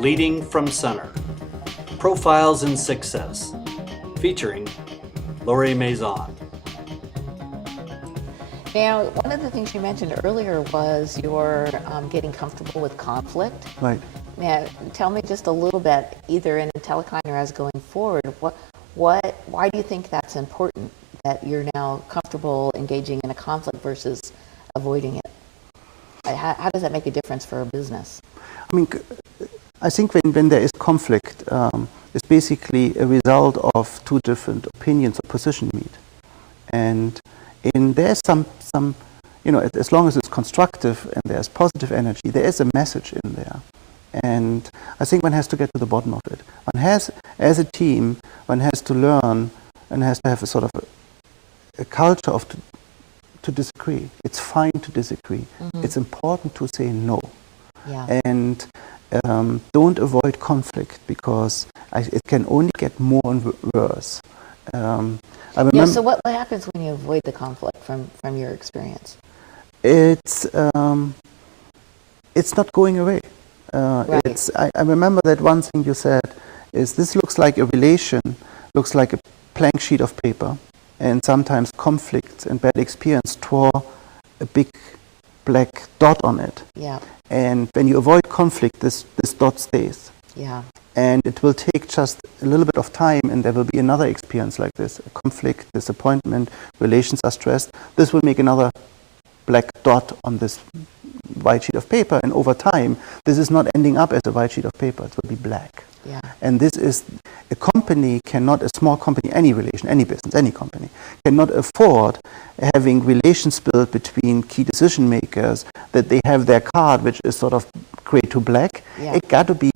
Leading from Center, Profiles in Success, featuring Lori Maison. Now, one of the things you mentioned earlier was your getting comfortable with conflict. Right. Now, tell me just a little bit, either in Intellikine or as going forward, why do you think that's important, that you're now comfortable engaging in a conflict versus avoiding it? How does that make a difference for a business? I mean, I think when there is conflict, it's basically a result of two different opinions or position meet. And there's some, as long as it's constructive and there's positive energy, there is a message in there. And I think one has to get to the bottom of it. One has, as a team, one has to learn and has to have a sort of a culture of to disagree. It's fine to disagree. Mm-hmm. It's important to say no. Yeah. And don't avoid conflict, because it can only get more and worse. So what happens when you avoid the conflict from your experience? It's not going away. Right. I remember that one thing you said is, this looks like a relation, looks like a blank sheet of paper, and sometimes conflicts and bad experience draw a big black dot on it. Yeah. And when you avoid conflict, this dot stays. Yeah. And it will take just a little bit of time, and there will be another experience like this, a conflict, disappointment, relations are stressed. This will make another black dot on this white sheet of paper, and over time, this is not ending up as a white sheet of paper, it will be black. Yeah. And this is, a company cannot, a small company, any relation, any business, any company, cannot afford having relations built between key decision makers, that they have their card, which is sort of gray to black. Yeah. It got to be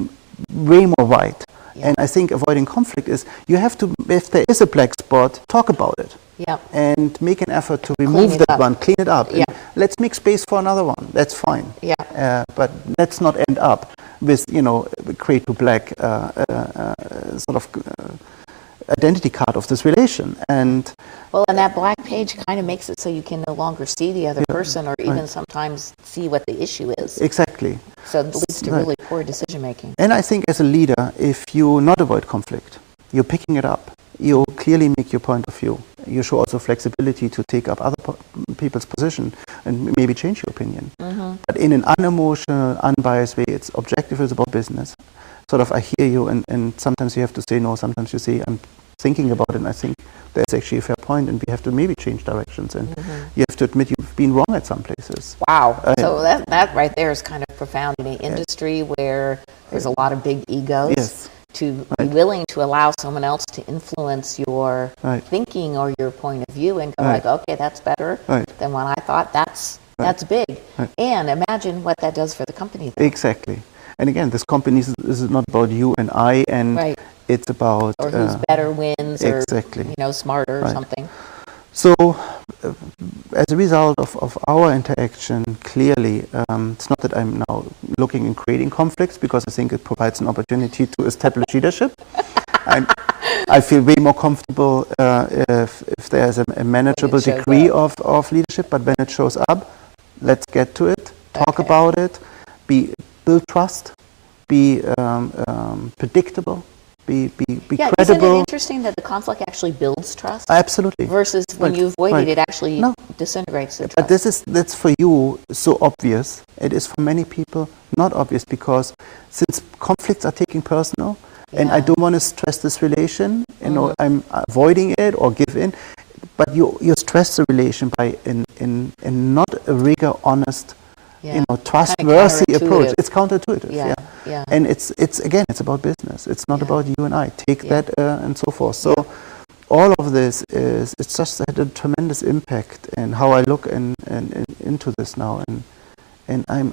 way more white. Yeah. And I think avoiding conflict is, you have to, if there is a black spot, talk about it. Yeah. And make an effort to remove that one, clean it up. Yeah. Let's make space for another one. That's fine. Yeah. But let's not end up with, gray to black sort of identity card of this relation. And that black page kind of makes it so you can no longer see the other person, or even sometimes see what the issue is. Exactly. So it leads to really poor decision making. And I think as a leader, if you not avoid conflict, you're picking it up. You clearly make your point of view. You show also flexibility to take up other people's position and maybe change your opinion. Mm-hmm. But in an unemotional, unbiased way, it's objective, it's about business. Sort of, I hear you, and sometimes you have to say no, sometimes you say, I'm thinking about it, and I think that's actually a fair point, and we have to maybe change directions, and you have to admit you've been wrong at some places. Wow. So that right there is kind of profound in an industry where there's a lot of big egos. Yes. To be willing to allow someone else to influence your thinking or your point of view, and go like, okay, that's better than what I thought. That's big. Right. And imagine what that does for the company, though. Exactly. And again, this company this is not about you and I, and it's about or who's better wins, exactly. or smarter or something. So, as a result of our interaction, clearly, it's not that I'm now looking and creating conflicts, because I think it provides an opportunity to establish leadership. I feel way more comfortable if there's a manageable degree of leadership, but when it shows up, let's get to it, talk about it, build trust, be predictable. Be credible. Isn't it interesting that the conflict actually builds trust? Absolutely. Versus when you avoid it actually disintegrates the trust. But that's for you so obvious. It is for many people not obvious, because since conflicts are taking personal, and I don't want to stress this relation, I'm avoiding it or give in, but you stress the relation by in not a rigor, honest, trustworthy approach. It's counterintuitive. Yeah. And it's again, it's about business. It's not about you and I. Take that and so forth. So all of this it's just had a tremendous impact in how I look into this now. And I'm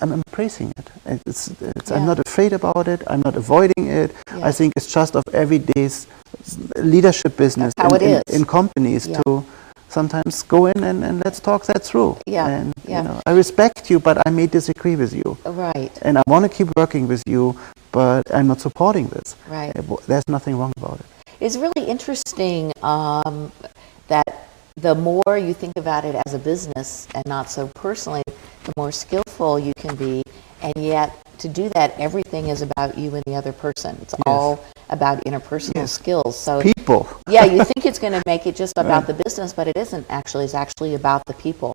embracing it. I'm not afraid about it. I'm not avoiding it. Yeah. I think it's just of everyday's leadership business in companies to sometimes go in and let's talk that through. And I respect you, but I may disagree with you. Right. And I want to keep working with you, but I'm not supporting this. Right. There's nothing wrong about it. It's really interesting that the more you think about it as a business and not so personally, the more skillful you can be And yet, to do that, everything is about you and the other person. It's all about interpersonal skills. So, People. yeah, you think it's going to make it just about the business, but it isn't actually. It's actually about the people.